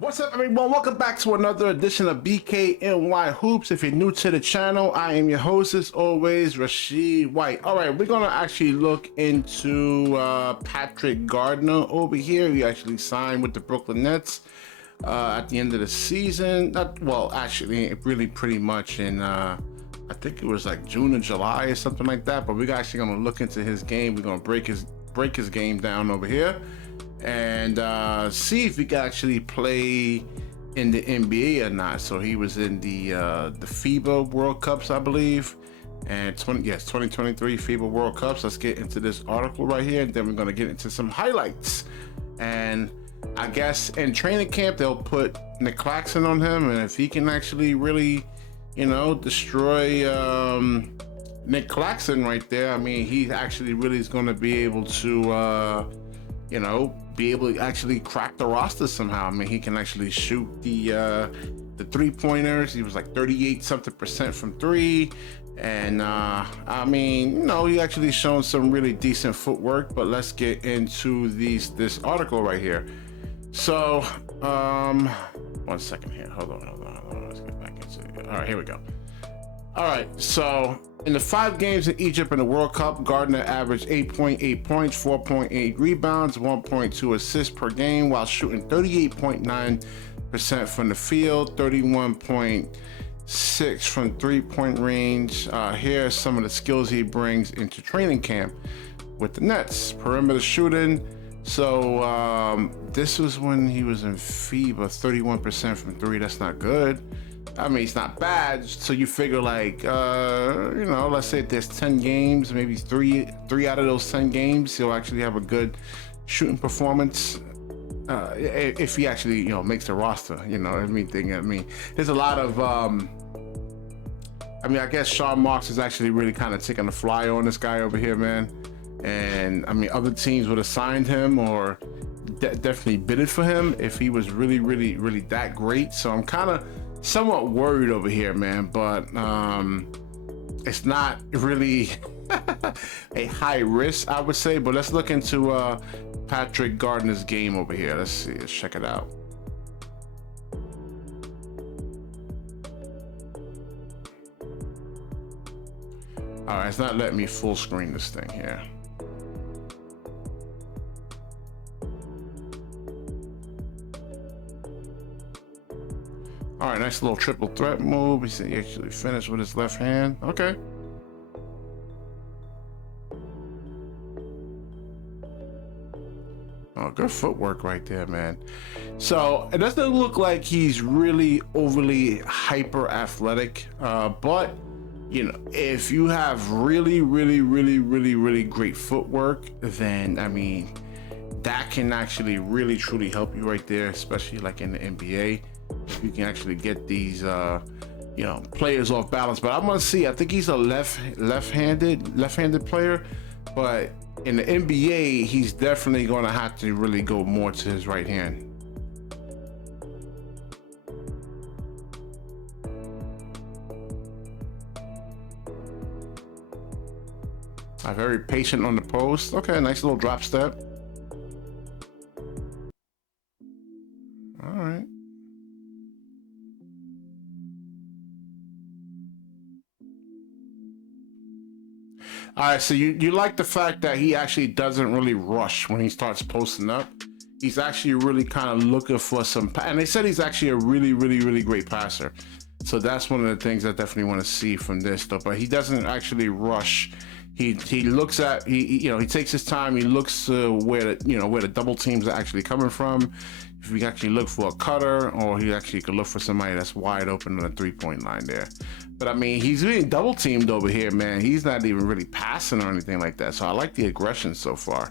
What's up, everyone? Welcome back to another edition of BKNY Hoops. If you're new to the channel, I am your host, as always, Rashid White. All right, we're going to actually look into Patrick Gardner over here. He actually signed with the Brooklyn Nets at the end of the season. Actually, really pretty much in, I think it was like June or July or something like that. But we're actually going to look into his game. We're going to break his game down over here and see if he can actually play in the NBA or not. So he was in the FIBA World Cups, I believe, and 2023 FIBA World Cups. Let's get into this article right here, and then we're gonna get into some highlights. And I guess in training camp they'll put Nick Claxton on him, and if he can actually really, destroy Nick Claxton right there, I mean, he actually really is going to be able to be able to actually crack the roster somehow. I mean, he can actually shoot the 3-pointers. He was like 38 something percent from three, and I mean, he actually shown some really decent footwork. But let's get into this article right here. So 1 second here, hold on, let's get back into it. All right, here we go. All right, so in the 5 games in Egypt in the World Cup, Gardner averaged 8.8 points, 4.8 rebounds, 1.2 assists per game, while shooting 38.9% from the field, 31.6 from three-point range. Here are some of the skills he brings into training camp with the Nets. Perimeter shooting. So this was when he was in FIBA, 31% from three. That's not good. I mean, it's not bad. So you figure, like, let's say there's 10 games, maybe three out of those 10 games, he'll actually have a good shooting performance. If he actually, makes the roster, I mean, there's a lot of, I guess Sean Marks is actually really kind of taking a fly on this guy over here, man. And I mean, other teams would have signed him or definitely bidded for him if he was really, really, really that great. So I'm kind of somewhat worried over here, man, but it's not really a high risk, I would say. But let's look into Patrick Gardner's game over here. Let's see, let's check it out. All right, it's not letting me full screen this thing here. All right, nice little triple threat move. He said he actually finished with his left hand. Okay. Oh, good footwork right there, man. So it doesn't look like he's really overly hyper athletic, but if you have really, really, really, really, really great footwork, then I mean, that can actually really truly help you right there, especially like in the NBA. You can actually get these players off balance. But I'm gonna see, I think he's a left-handed player, but in the NBA he's definitely gonna have to really go more to his right hand. Very patient on the post. Okay, nice little drop step. All right. All right, so you like the fact that he actually doesn't really rush when he starts posting up. He's actually really kind of looking for some, and they said he's actually a really, really, really great passer. So that's one of the things I definitely want to see from this, though. But he doesn't actually rush. He looks at, he takes his time. He looks where the double teams are actually coming from. If he actually look for a cutter, or he actually could look for somebody that's wide open on the 3-point line there. But I mean, he's being double teamed over here, man. He's not even really passing or anything like that. So I like the aggression so far.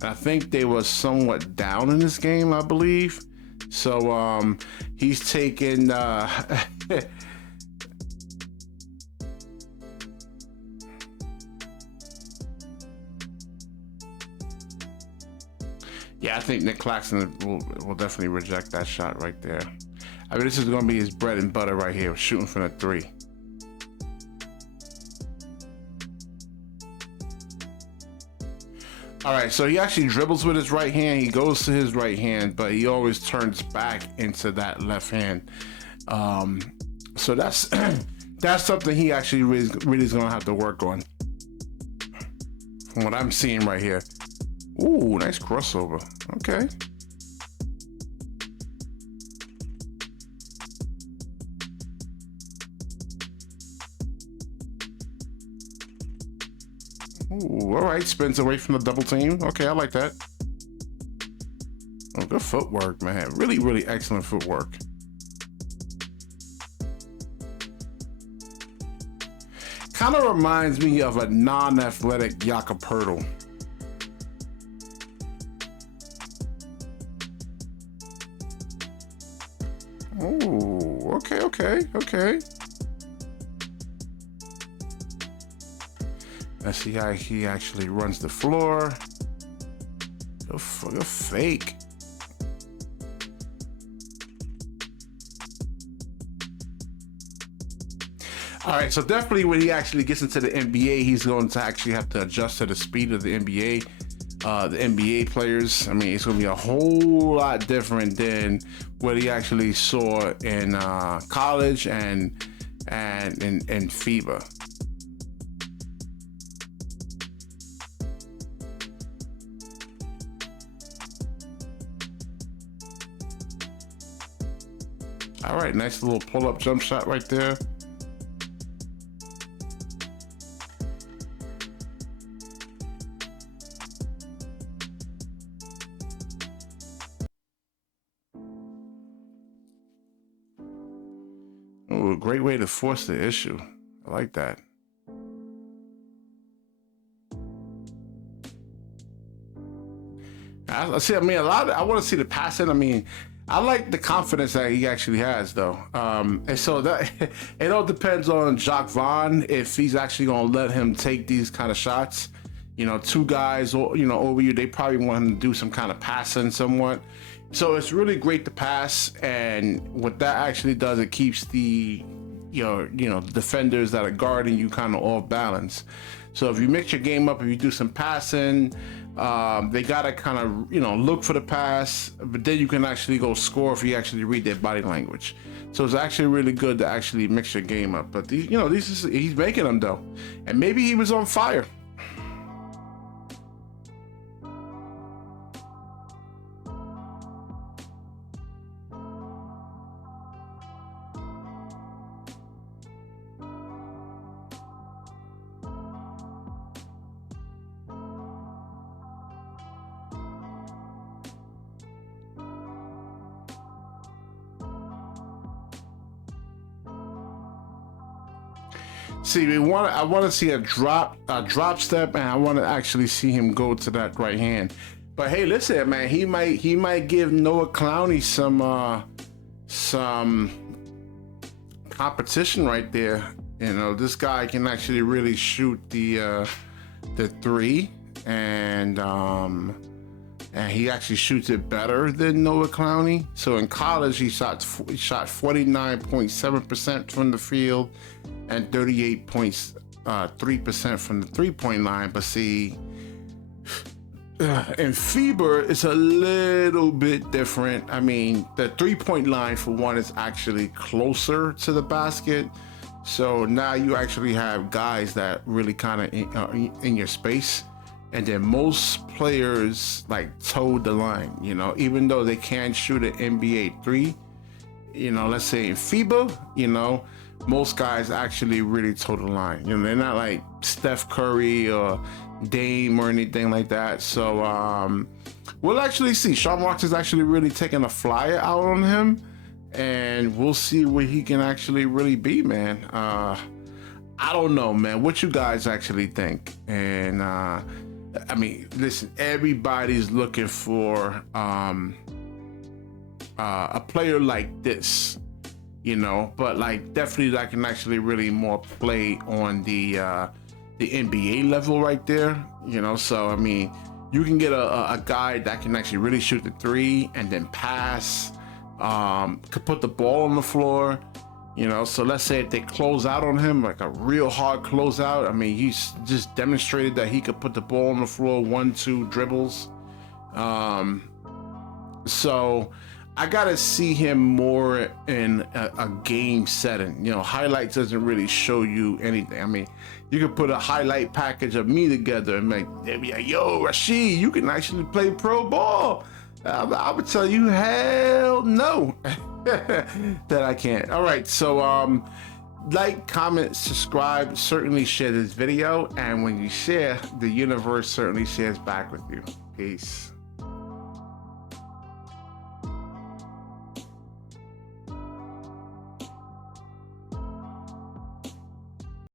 And I think they were somewhat down in this game, I believe. So he's taken yeah, I think Nick Claxton will definitely reject that shot right there. I mean, this is going to be his bread and butter right here, shooting from the 3. All right, so he actually dribbles with his right hand. He goes to his right hand, but he always turns back into that left hand. So that's that's something he actually really is gonna have to work on. From what I'm seeing right here. Ooh, nice crossover. Okay. Ooh, all right, spins away from the double team. Okay, I like that. Oh, good footwork, man. Really, really excellent footwork. Kind of reminds me of a non-athletic Jakob Poeltl. Oh, okay. Let's see how he actually runs the floor. Go fake. All right, so definitely when he actually gets into the NBA, he's going to actually have to adjust to the speed of the NBA. The NBA players, I mean, it's going to be a whole lot different than what he actually saw in college and in FIBA. All right, nice little pull-up jump shot right there. Ooh, a great way to force the issue. I like that. I see. I mean, I want to see the passing. I mean, I like the confidence that he actually has, though. And so that it all depends on Jacques Vaughn if he's actually going to let him take these kind of shots. You know, two guys, over you, they probably want him to do some kind of passing somewhat. So it's really great to pass, and what that actually does, it keeps the defenders that are guarding you kind of off balance. So if you mix your game up, if you do some passing, they gotta kind of look for the pass, but then you can actually go score if you actually read their body language. So it's actually really good to actually mix your game up. But he's making them though, and maybe he was on fire. See, I want to see a drop step, and I want to actually see him go to that right hand. But hey, listen, man, he might give Noah Clowney some competition right there. You know, this guy can actually really shoot the three, and he actually shoots it better than Noah Clowney. So in college, he shot 49.7% from the field and 38.3% from the three-point line. But see, in FIBA, it's a little bit different. I mean, the three-point line, for one, is actually closer to the basket. So now you actually have guys that really kind of in your space. And then most players like toe the line, even though they can't shoot an NBA three, let's say in FIBA, most guys actually really toe the line. They're not like Steph Curry or Dame or anything like that. So we'll actually see. Sean Marks is actually really taking a flyer out on him, and we'll see what he can actually really be, man. I don't know, man. What you guys actually think? And I mean, listen, everybody's looking for a player like this, but like definitely that can actually really more play on the NBA level right there, So I mean, you can get a guy that can actually really shoot the three and then pass, could put the ball on the floor, You know, so let's say if they close out on him, like a real hard closeout. I mean, he's just demonstrated that he could put the ball on the floor, 1-2 dribbles. So I gotta see him more in a game setting. You know, highlights doesn't really show you anything. I mean, you could put a highlight package of me together and they'd be like, yo, Rashid, you can actually play pro ball. I would tell you, hell no, that I can't. All right, so like, comment, subscribe, certainly share this video, and when you share, the universe certainly shares back with you. Peace.